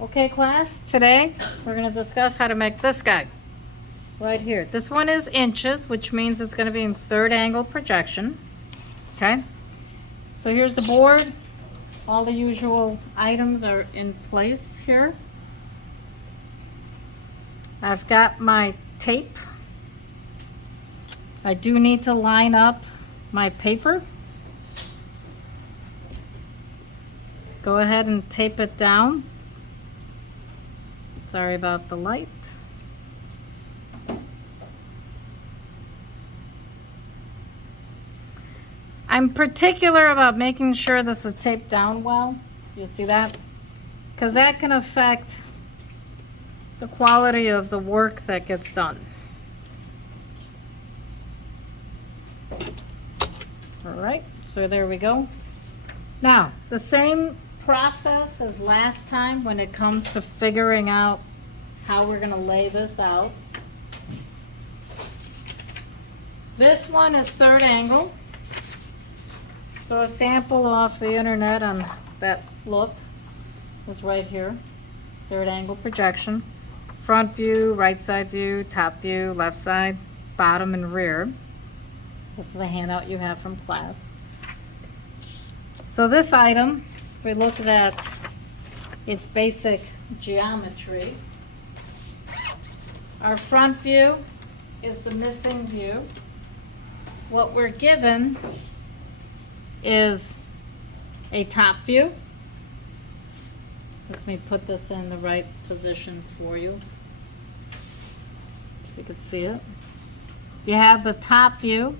Okay, class, today we're going to discuss how to make this guy right here. This one is inches, which means it's going to be in third angle projection. Okay, so here's the board. All the usual items are in place here. I've got my tape. I do need to line up my paper. Go ahead and tape it down. Sorry about the light. I'm particular about making sure this is taped down well. You see that? Because that can affect the quality of the work that gets done. All right, so there we go. Now, the same process as last time when it comes to figuring out how we're going to lay this out. This one is third angle. So a sample off the internet on that look is right here. Third angle projection. Front view, right side view, top view, left side, bottom and rear. This is a handout you have from class. So this item, if we look at its basic geometry, our front view is the missing view. What we're given is a top view. Let me put this in the right position for you so you can see it. You have the top view,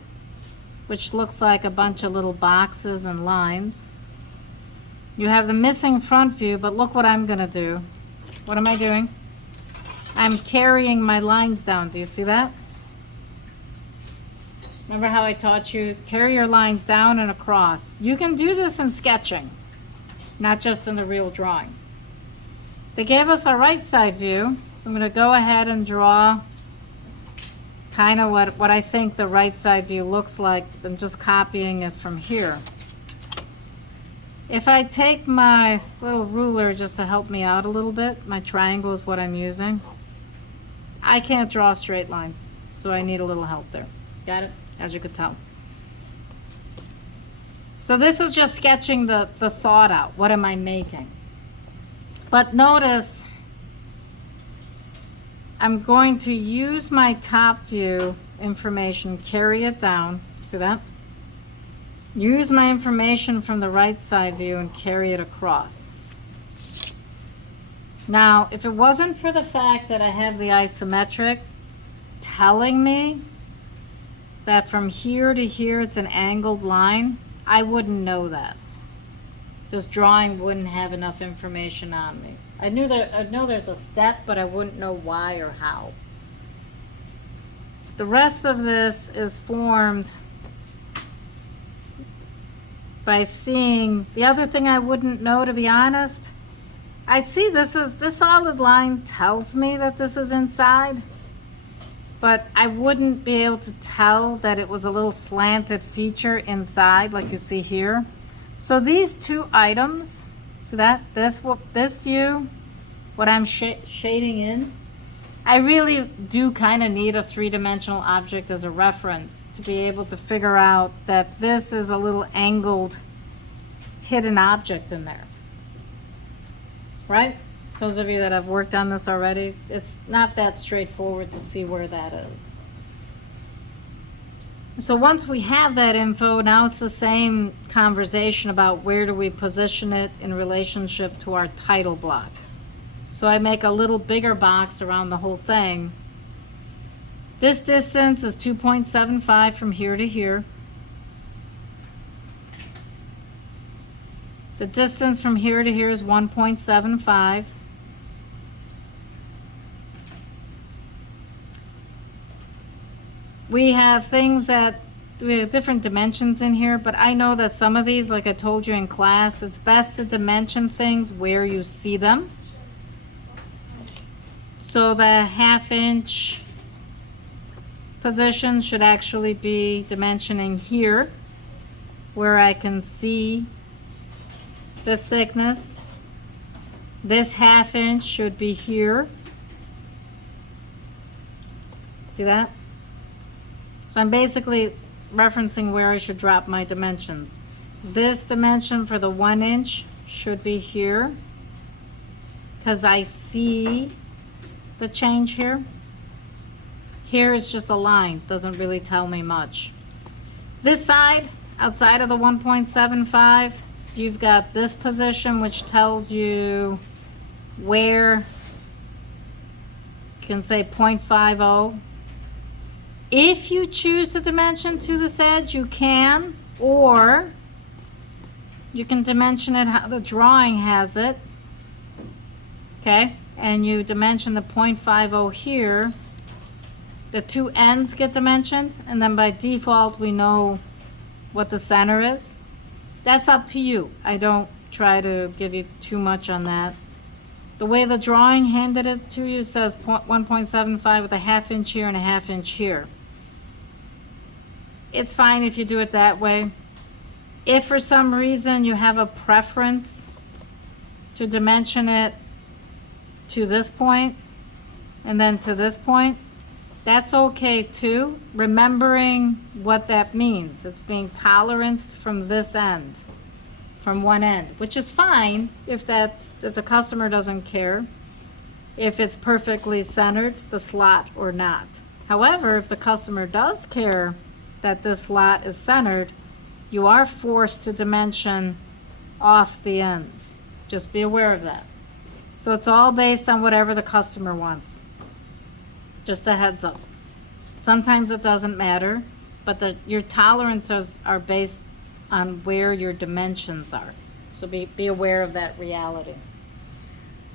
which looks like a bunch of little boxes and lines. You have the missing front view, but look what I'm gonna do. What am I doing? I'm carrying my lines down. Do you see that? Remember how I taught you, carry your lines down and across. You can do this in sketching, not just in the real drawing. They gave us a right side view, so I'm gonna go ahead and draw kind of what I think the right side view looks like. I'm just copying it from here. If I take my little ruler just to help me out a little bit, my triangle is what I'm using. I can't draw straight lines, so I need a little help there. Got it? As you could tell. So this is just sketching the thought out. What am I making? But notice I'm going to use my top view information, carry it down. See that? Use my information from the right side view and carry it across. Now, if it wasn't for the fact that I have the isometric telling me that from here to here it's an angled line, I wouldn't know that. This drawing wouldn't have enough information on me. I know there's a step, but I wouldn't know why or how. The rest of this is formed by seeing. The other thing I wouldn't know, to be honest, I see this solid line tells me that this is inside, but I wouldn't be able to tell that it was a little slanted feature inside like you see here. So these two items, see that? This view, what I'm shading in, I really do kind of need a three-dimensional object as a reference to be able to figure out that this is a little angled hidden object in there. Right? Those of you that have worked on this already, it's not that straightforward to see where that is. So once we have that info, now it's the same conversation about where do we position it in relationship to our title block. So I make a little bigger box around the whole thing. This distance is 2.75 from here to here. The distance from here to here is 1.75. We have different dimensions in here, but I know that some of these, like I told you in class, it's best to dimension things where you see them. So the 1/2 inch position should actually be dimensioning here, where I can see this thickness. This 1/2 inch should be here. See that? So I'm basically referencing where I should drop my dimensions. This dimension for the 1 inch should be here, because I see the change here. Here is just a line, doesn't really tell me much. This side, outside of the 1.75, you've got this position which tells you where, you can say 0.50. If you choose to dimension to this edge, you can, or you can dimension it how the drawing has it, okay? And you dimension the 0.50 here. The two ends get dimensioned, and then by default, we know what the center is. That's up to you. I don't try to give you too much on that. The way the drawing handed it to you says 1.75 with a 1/2 inch here and a 1/2 inch here. It's fine if you do it that way. If for some reason you have a preference to dimension it to this point and then to this point, that's okay too. Remembering what that means. It's being toleranced from this end, from one end, which is fine if the customer doesn't care if it's perfectly centered, the slot, or not. However, if the customer does care that this slot is centered, you are forced to dimension off the ends. Just be aware of that. So it's all based on whatever the customer wants. Just a heads up. Sometimes it doesn't matter, but your tolerances are based on where your dimensions are. So be aware of that reality.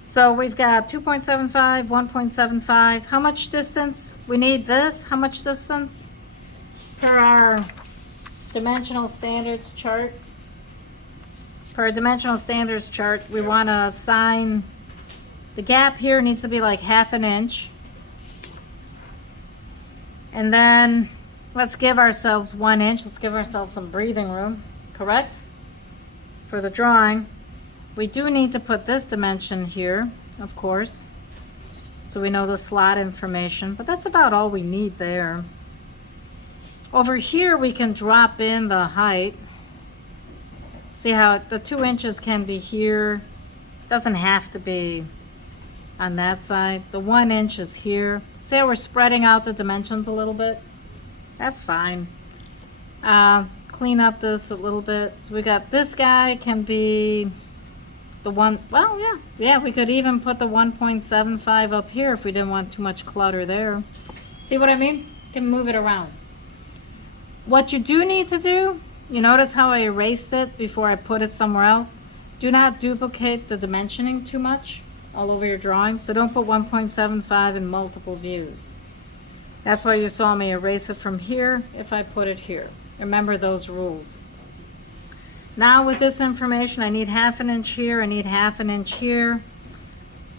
So we've got 2.75, 1.75. How much distance? We need this. How much distance? Per our dimensional standards chart. For our dimensional standards chart, we want to assign the gap here needs to be like 1/2 inch. And then let's give ourselves 1 inch. Let's give ourselves some breathing room, correct? For the drawing. We do need to put this dimension here, of course, so we know the slot information, but that's about all we need there. Over here, we can drop in the height. See how the 2 inches can be here. Doesn't have to be on that side. The 1 inch is here. See how we're spreading out the dimensions a little bit? That's fine. Clean up this a little bit. So we got this guy can be the one, well, yeah, we could even put the 1.75 up here if we didn't want too much clutter there. See what I mean? You can move it around. What you do need to do, you notice how I erased it before I put it somewhere else? Do not duplicate the dimensioning too much all over your drawing. So don't put 1.75 in multiple views. That's why you saw me erase it from here if I put it here. Remember those rules. Now with this information, I need 1/2 inch here, I need 1/2 inch here.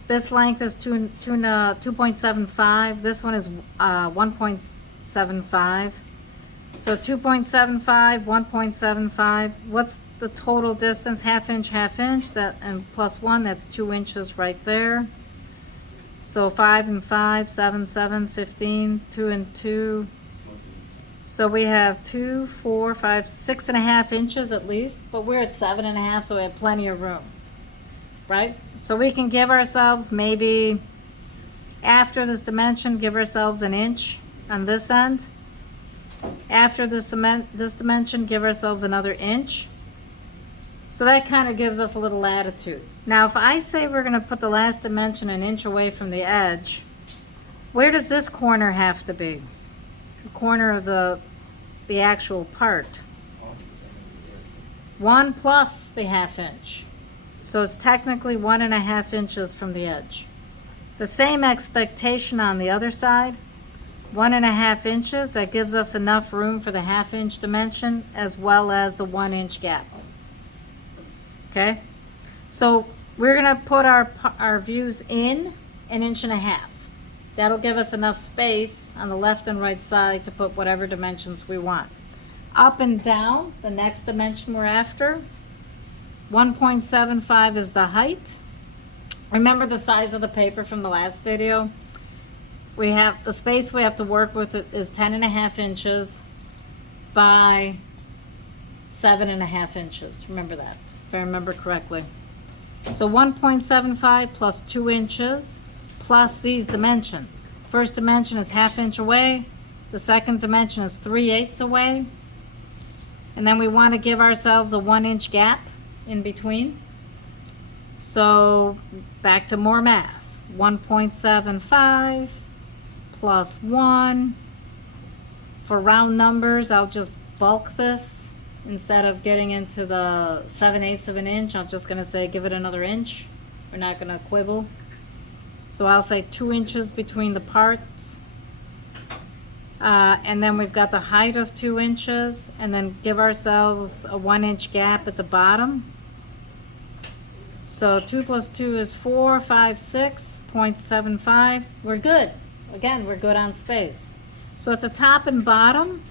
This length is 2.75. This one is 1.75. So 2.75, 1.75. What's the total distance? 1/2 inch, 1/2 inch. That, and plus 1, that's 2 inches right there. So 5 and 5, 7, 7, 15, 2 and 2. So we have 2, 4, 5, 6.5 inches at least, but we're at 7.5, so we have plenty of room, right? So we can give ourselves maybe, after this dimension, give ourselves an inch on this end. After this dimension, give ourselves another inch. So that kind of gives us a little latitude. Now, if I say we're going to put the last dimension an inch away from the edge, where does this corner have to be? The corner of the actual part. 1 plus the 1/2 inch. So it's technically 1.5 inches from the edge. The same expectation on the other side. 1.5 inches, that gives us enough room for the 1/2 inch dimension as well as the 1 inch gap. Okay, so we're gonna put our views in 1.5 inches. That'll give us enough space on the left and right side to put whatever dimensions we want. Up and down, the next dimension we're after, 1.75 is the height. Remember the size of the paper from the last video? We have, the space we have to work with is 10.5 inches by 7.5 inches. Remember that, if I remember correctly. So 1.75 plus 2 inches plus these dimensions. First dimension is 1/2 inch away. The second dimension is 3/8 away. And then we want to give ourselves a 1 inch gap in between. So back to more math. 1.75 plus 1. For round numbers, I'll just bulk this. Instead of getting into the 7/8 of an inch, I'm just going to say give it another inch. We're not going to quibble. So I'll say 2 inches between the parts. And then we've got the height of 2 inches, and then give ourselves a 1 inch gap at the bottom. So 2 plus 2 is 4, 5, 6.75. We're good. Again, we're good on space. So at the top and bottom,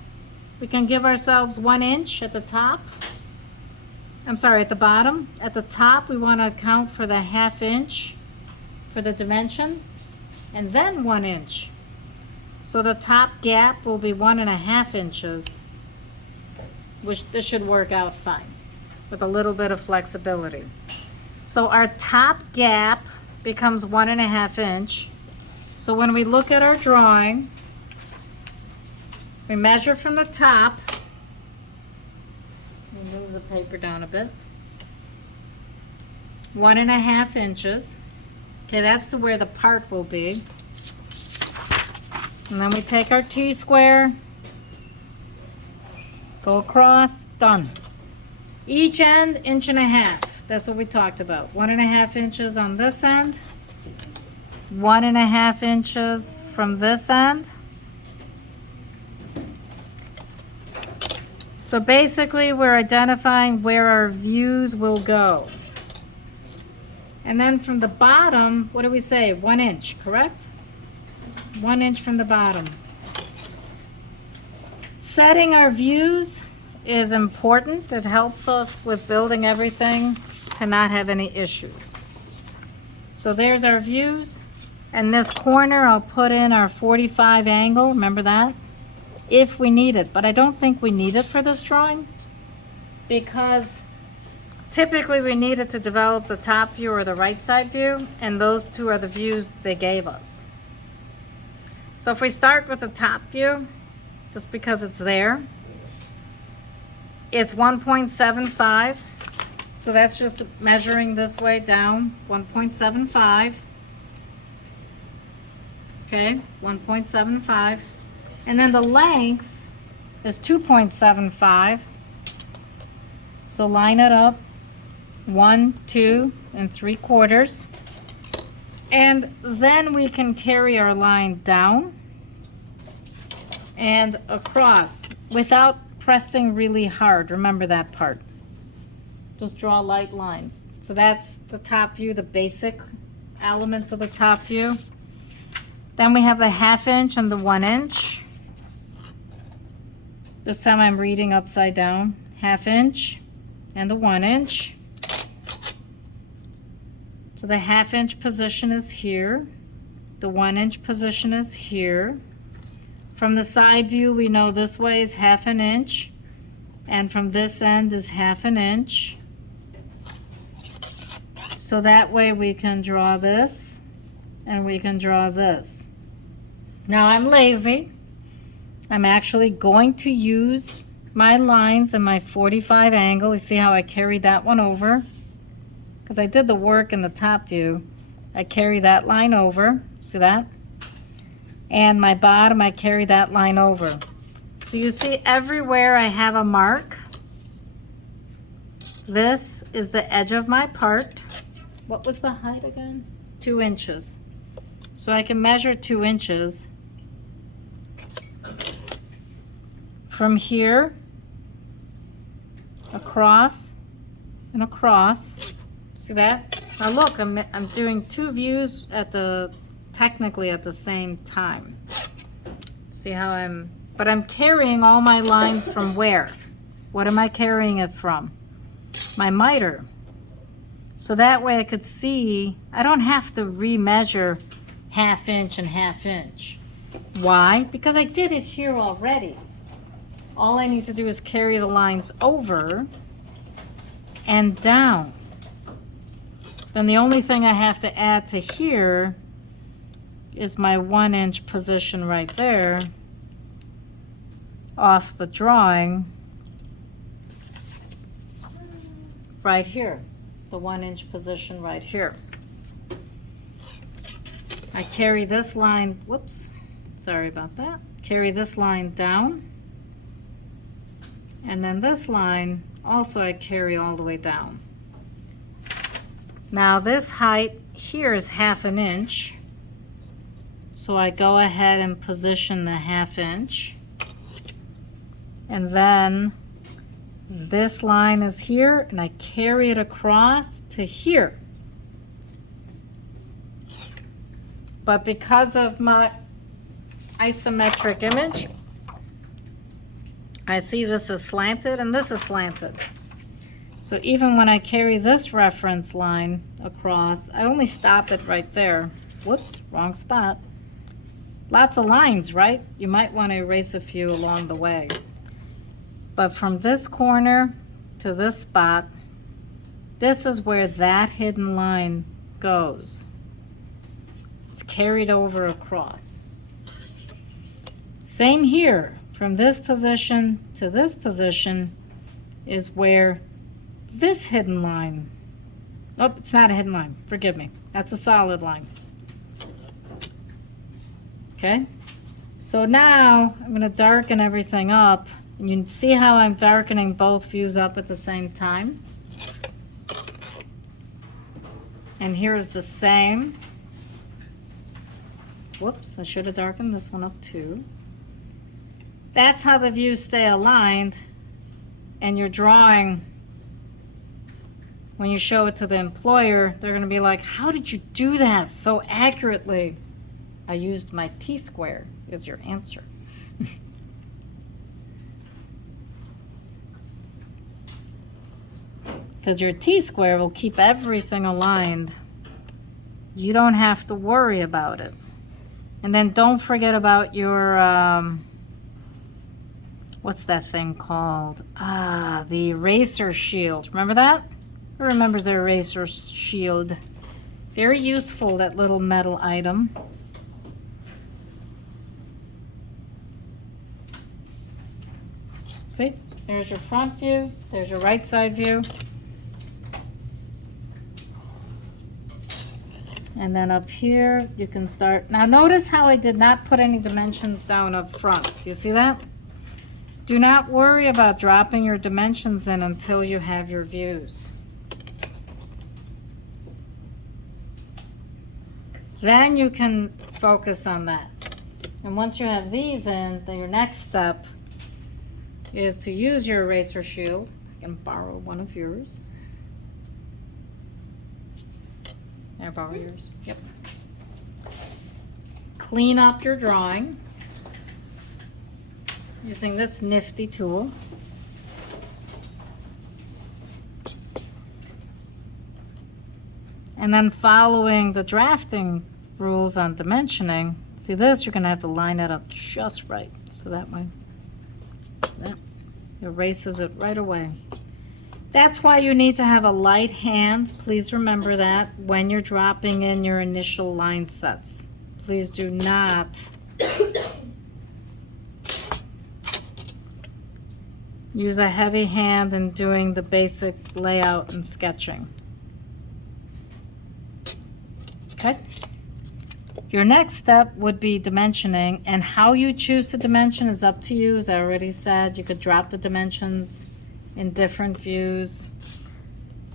we can give ourselves 1 inch at the top. I'm sorry, at the bottom. At the top, we want to account for the 1/2 inch for the dimension, and then 1 inch. So the top gap will be 1.5 inches, which this should work out fine with a little bit of flexibility. So our top gap becomes 1.5 inch. So when we look at our drawing, we measure from the top. We'll move the paper down a bit. 1.5 inches. Okay, that's to where the part will be. And then we take our T-square, go across, done. Each end, 1.5 inches. That's what we talked about. 1.5 inches on this end, 1.5 inches from this end. So basically, we're identifying where our views will go. And then from the bottom, what do we say? 1 inch, correct? 1 inch from the bottom. Setting our views is important. It helps us with building everything to not have any issues. So there's our views. And this corner, I'll put in our 45 angle. Remember that? If we need it. But I don't think we need it for this drawing, because typically we need it to develop the top view or the right side view, and those two are the views they gave us. So if we start with the top view, just because it's there, it's 1.75. So that's just measuring this way down, 1.75. Okay, 1.75. And then the length is 2.75. So line it up, 1, 2, and 3/4. And then we can carry our line down and across without pressing really hard. Remember that part. Just draw light lines. So that's the top view, the basic elements of the top view. Then we have the 1/2 inch and the 1 inch. This time I'm reading upside down. 1/2 inch and the 1 inch. So the 1/2 inch position is here. The 1 inch position is here. From the side view, we know this way is 1/2 inch. And from this end is 1/2 inch. So that way we can draw this and we can draw this. Now I'm lazy. I'm actually going to use my lines and my 45 angle. You see how I carried that one over? Because I did the work in the top view. I carry that line over. See that? And my bottom, I carry that line over. So you see everywhere I have a mark. This is the edge of my part. What was the height again? 2 inches. So I can measure 2 inches from here across and across. See that? Now look, I'm doing 2 views technically at the same time. See how but I'm carrying all my lines from where? What am I carrying it from? My miter. So that way I could see, I don't have to remeasure 1/2 inch and 1/2 inch. Why? Because I did it here already. All I need to do is carry the lines over and down. Then the only thing I have to add to here is my 1 inch position right there off the drawing right here, the 1 inch position right here. I carry this line, whoops, sorry about that, carry this line down, and then this line also I carry all the way down. Now this height here is 1/2 inch, so I go ahead and position the 1/2 inch, and then this line is here and I carry it across to here. But because of my isometric image, I see this is slanted and this is slanted. So even when I carry this reference line across, I only stop it right there. Whoops, wrong spot. Lots of lines, right? You might want to erase a few along the way. But from this corner to this spot, this is where that hidden line goes. It's carried over across. Same here, from this position to this position is where this hidden line, oh, it's not a hidden line, forgive me, that's a solid line. Okay, so now I'm going to darken everything up, and you can see how I'm darkening both views up at the same time. And here's the same. Whoops, I should have darkened this one up too. That's how the views stay aligned, and your drawing, when you show it to the employer, they're going to be like, how did you do that so accurately? I used my T-square is your answer. Because your T-square will keep everything aligned. You don't have to worry about it. And then don't forget about your, what's that thing called? The eraser shield. Remember that? Who remembers their eraser shield? Very useful, that little metal item. See, there's your front view, there's your right side view. And then up here, you can start. Now notice how I did not put any dimensions down up front. Do you see that? Do not worry about dropping your dimensions in until you have your views. Then you can focus on that. And once you have these in, then your next step is to use your eraser shield. I can borrow one of yours. Can I borrow yours? Yep. Clean up your drawing using this nifty tool. And then following the drafting rules on dimensioning, see this, you're going to have to line it up just right. So that way, that erases it right away. That's why you need to have a light hand. Please remember that when you're dropping in your initial line sets. Please do not use a heavy hand in doing the basic layout and sketching. Okay? Your next step would be dimensioning, and how you choose to dimension is up to you. As I already said, you could drop the dimensions in different views.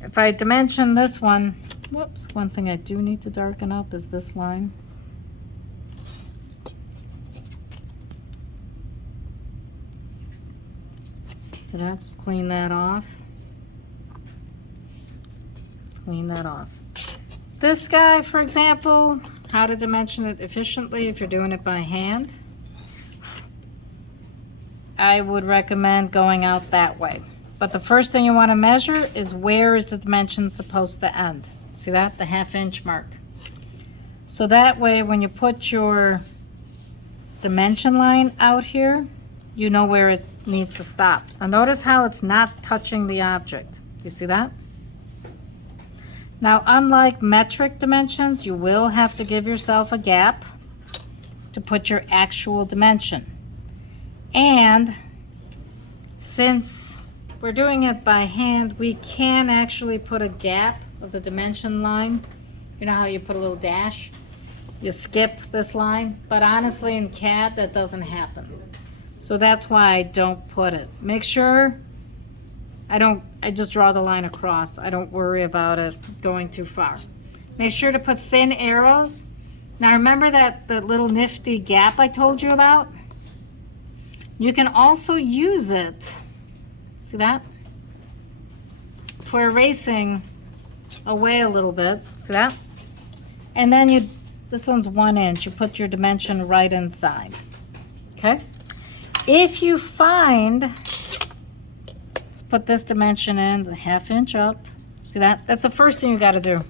If I dimension this one, whoops, one thing I do need to darken up is this line. So let's clean that off. Clean that off. This guy, for example, how to dimension it efficiently if you're doing it by hand. I would recommend going out that way. But the first thing you want to measure is where is the dimension supposed to end. See that? The 1/2 inch mark. So that way when you put your dimension line out here, you know where it needs to stop. Now notice how it's not touching the object. Do you see that? Now, unlike metric dimensions, you will have to give yourself a gap to put your actual dimension. And since we're doing it by hand, we can actually put a gap of the dimension line. You know how you put a little dash? You skip this line, but honestly in CAD that doesn't happen. So that's why I don't put it. Make sure I just draw the line across. I don't worry about it going too far. Make sure to put thin arrows. Now remember that the little nifty gap I told you about? You can also use it, see that? For erasing away a little bit, see that? And then this one's 1 inch, you put your dimension right inside, okay? If you find, let's put this dimension in, the 1/2 inch up, see that? That's the first thing you gotta do.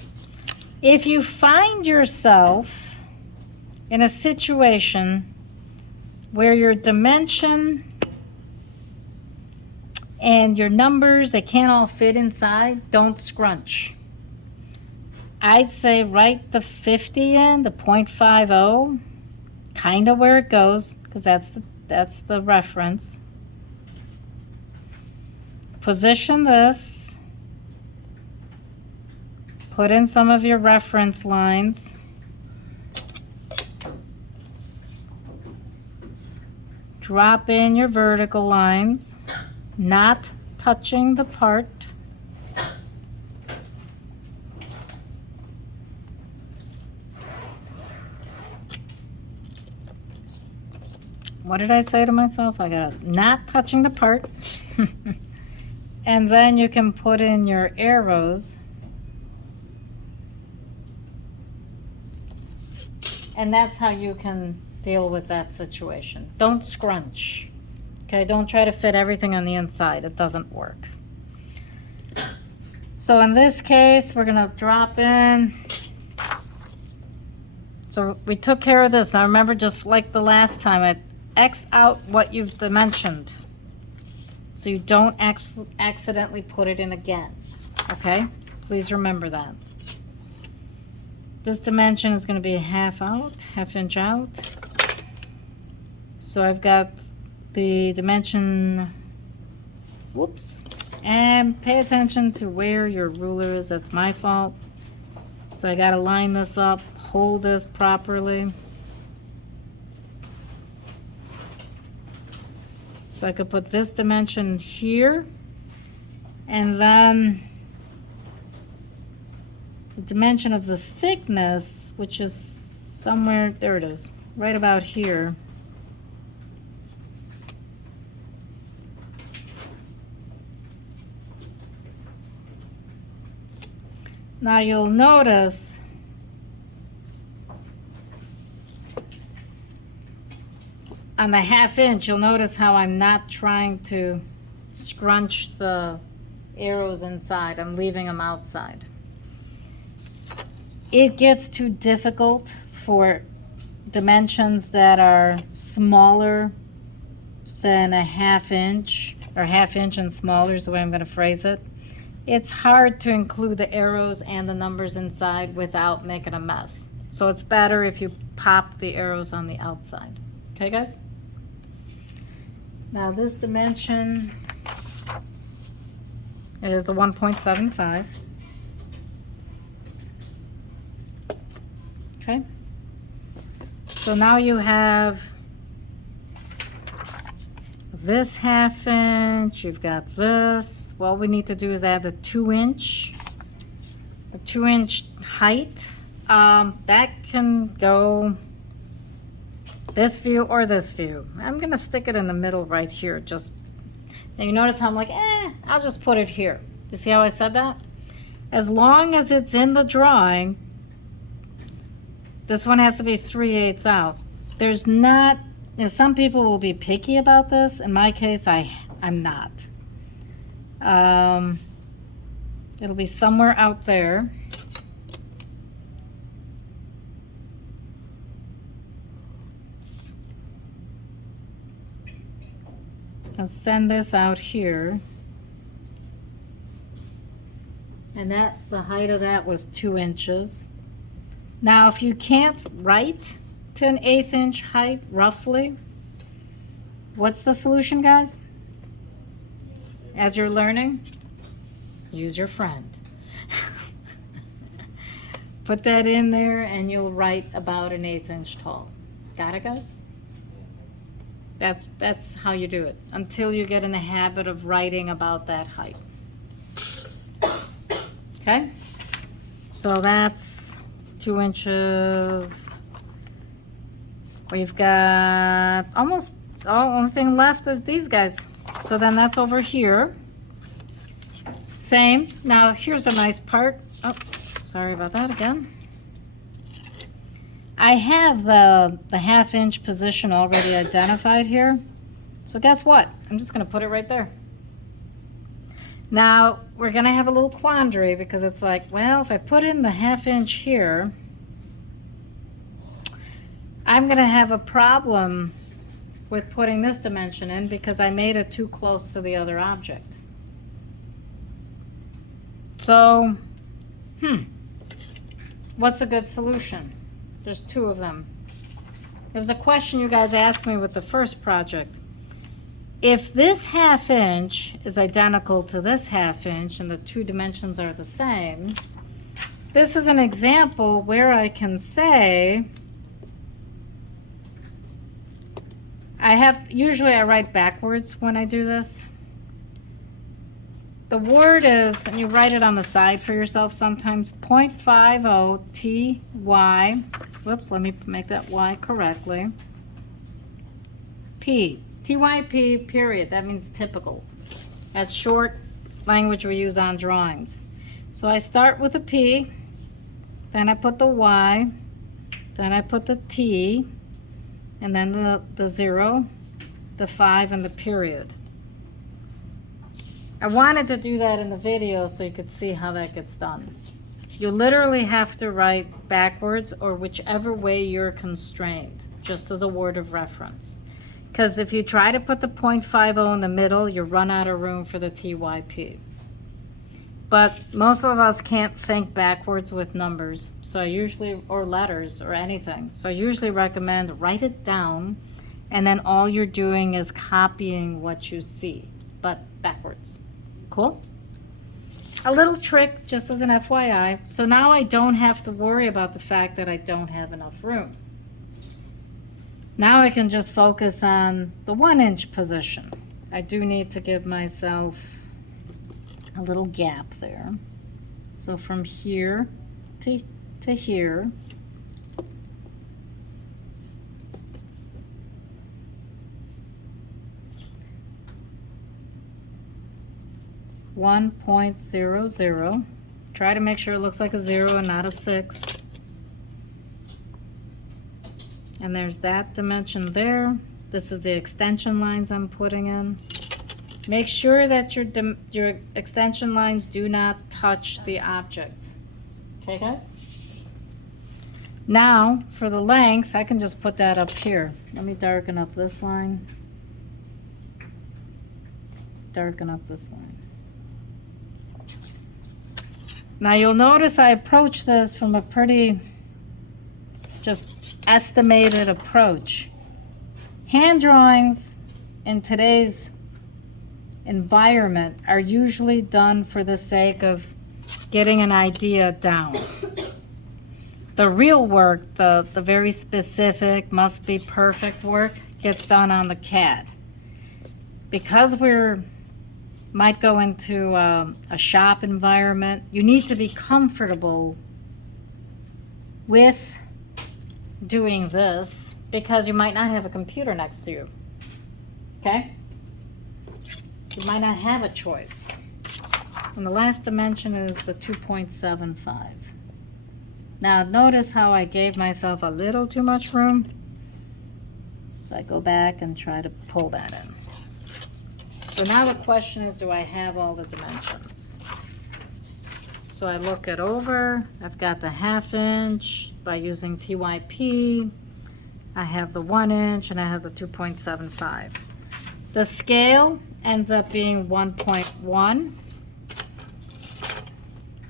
If you find yourself in a situation where your dimension and your numbers, they can't all fit inside, don't scrunch. I'd say write the 50 in, the 0.50, kind of where it goes, because that's the reference. Position this, put in some of your reference lines. Drop in your vertical lines, not touching the part. What did I say to myself? I got not touching the part. And then you can put in your arrows. And that's how you can deal with that situation. Don't scrunch. Okay, don't try to fit everything on the inside. It doesn't work. So in this case, we're gonna drop in. So we took care of this. Now remember, just like the last time, I X out what you've dimensioned so you don't accidentally put it in again. Okay, please remember that. This dimension is going to be 1/2 inch out. So I've got the dimension, whoops, and pay attention to where your ruler is. That's my fault. So I got to line this up, hold this properly. So I could put this dimension here, and then the dimension of the thickness, which is somewhere, there it is, right about here. Now you'll notice on the 1/2 inch, you'll notice how I'm not trying to scrunch the arrows inside. I'm leaving them outside. It gets too difficult for dimensions that are smaller than a 1/2 inch, or 1/2 inch and smaller is the way I'm going to phrase it. It's hard to include the arrows and the numbers inside without making a mess. So it's better if you pop the arrows on the outside. Okay, guys? Now this dimension is the 1.75. Okay? So now you have this 1/2 inch, you've got this. What we need to do is add the 2 inch height. That can go this view or this view. I'm gonna stick it in the middle right here. Just, now you notice how I'm like, I'll just put it here. You see how I said that? As long as it's in the drawing, this one has to be 3/8 out. There's not, some people will be picky about this. In my case, I'm not. It'll be somewhere out there. I'll send this out here. And that, the height of that was 2 inches. Now, if you can't write to an 1/8 inch height, roughly, what's the solution, guys? As you're learning, use your friend. Put that in there and you'll write about an 1/8 inch tall. Got it, guys? That's how you do it, until you get in the habit of writing about that height. Okay? So that's 2 inches. We've got almost, only thing left is these guys. So then that's over here. Same. Now here's the nice part. Oh, sorry about that again. I have the 1/2 inch position already identified here. So guess what? I'm just going to put it right there. Now we're going to have a little quandary because it's like, well, if I put in the 1/2 inch here, I'm going to have a problem with putting this dimension in because I made it too close to the other object. So, what's a good solution? There's 2 of them. There was a question you guys asked me with the first project. If this 1/2 inch is identical to this 1/2 inch and the 2 dimensions are the same, this is an example where I can say, usually I write backwards when I do this. The word is, and you write it on the side for yourself sometimes, 0.50 ty, whoops, let me make that y correctly, p, typ, period. That means typical. That's short language we use on drawings. So I start with a p, then I put the y, then I put the t, and then the 0, the 5, and the period. I wanted to do that in the video so you could see how that gets done. You literally have to write backwards or whichever way you're constrained, just as a word of reference. Because if you try to put the 0.50 in the middle, you run out of room for the TYP. But most of us can't think backwards with numbers, so I usually, or letters or anything. So I usually recommend write it down, and then all you're doing is copying what you see, but backwards. Cool? A little trick, just as an FYI. So now I don't have to worry about the fact that I don't have enough room. Now I can just focus on the 1 inch position. I do need to give myself a little gap there. So from here to here, .00. Try to make sure it looks like a 0 and not a 6. And there's that dimension there. This is the extension lines I'm putting in. Make sure that your extension lines do not touch the object. Okay, guys? Now, for the length, I can just put that up here. Let me darken up this line. Darken up this line. Now you'll notice I approach this from a pretty just estimated approach. Hand drawings in today's environment are usually done for the sake of getting an idea down. The real work, the very specific, must be perfect work, gets done on the CAD. Because might go into a shop environment, you need to be comfortable with doing this because you might not have a computer next to you. Okay? You might not have a choice. And the last dimension is the 2.75. Now notice how I gave myself a little too much room. So I go back and try to pull that in. So now the question is, do I have all the dimensions? So I look it over. I've got the 1/2 inch by using TYP. I have the 1 inch and I have the 2.75. The scale ends up being 1.1.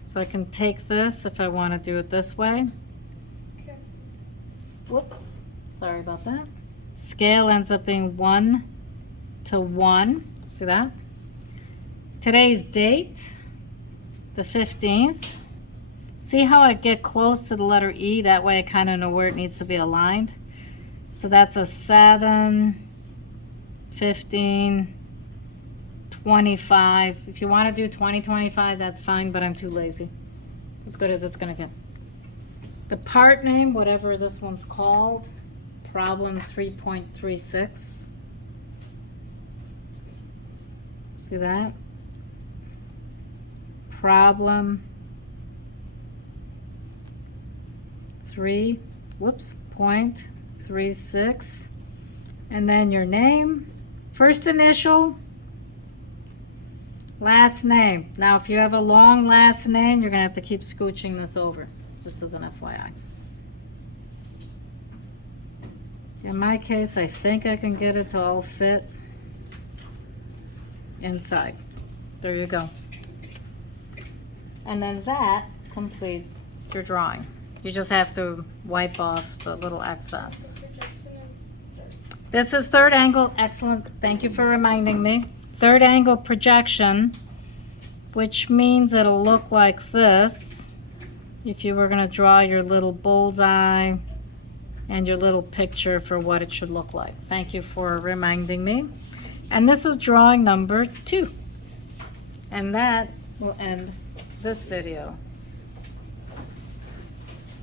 So I can take this if I want to do it this way. Whoops, sorry about that. Scale ends up being 1 to 1. See that? Today's date, the 15th. See how I get close to the letter E? That way I kind of know where it needs to be aligned. So that's a 7, 15, 25. If you want to do 20, 25, that's fine, but I'm too lazy. As good as it's going to get. The part name, whatever this one's called, problem 3.36. See that? Problem 3.36. And then your name, first initial, last name. Now, if you have a long last name, you're going to have to keep scooching this over, just as an FYI. In my case, I think I can get it to all fit inside. There you go. And then that completes your drawing. You just have to wipe off the little excess. This is third angle. Excellent. Thank you for reminding me. Third angle projection, which means it'll look like this if you were going to draw your little bullseye and your little picture for what it should look like. Thank you for reminding me. And this is drawing number 2. And that will end this video.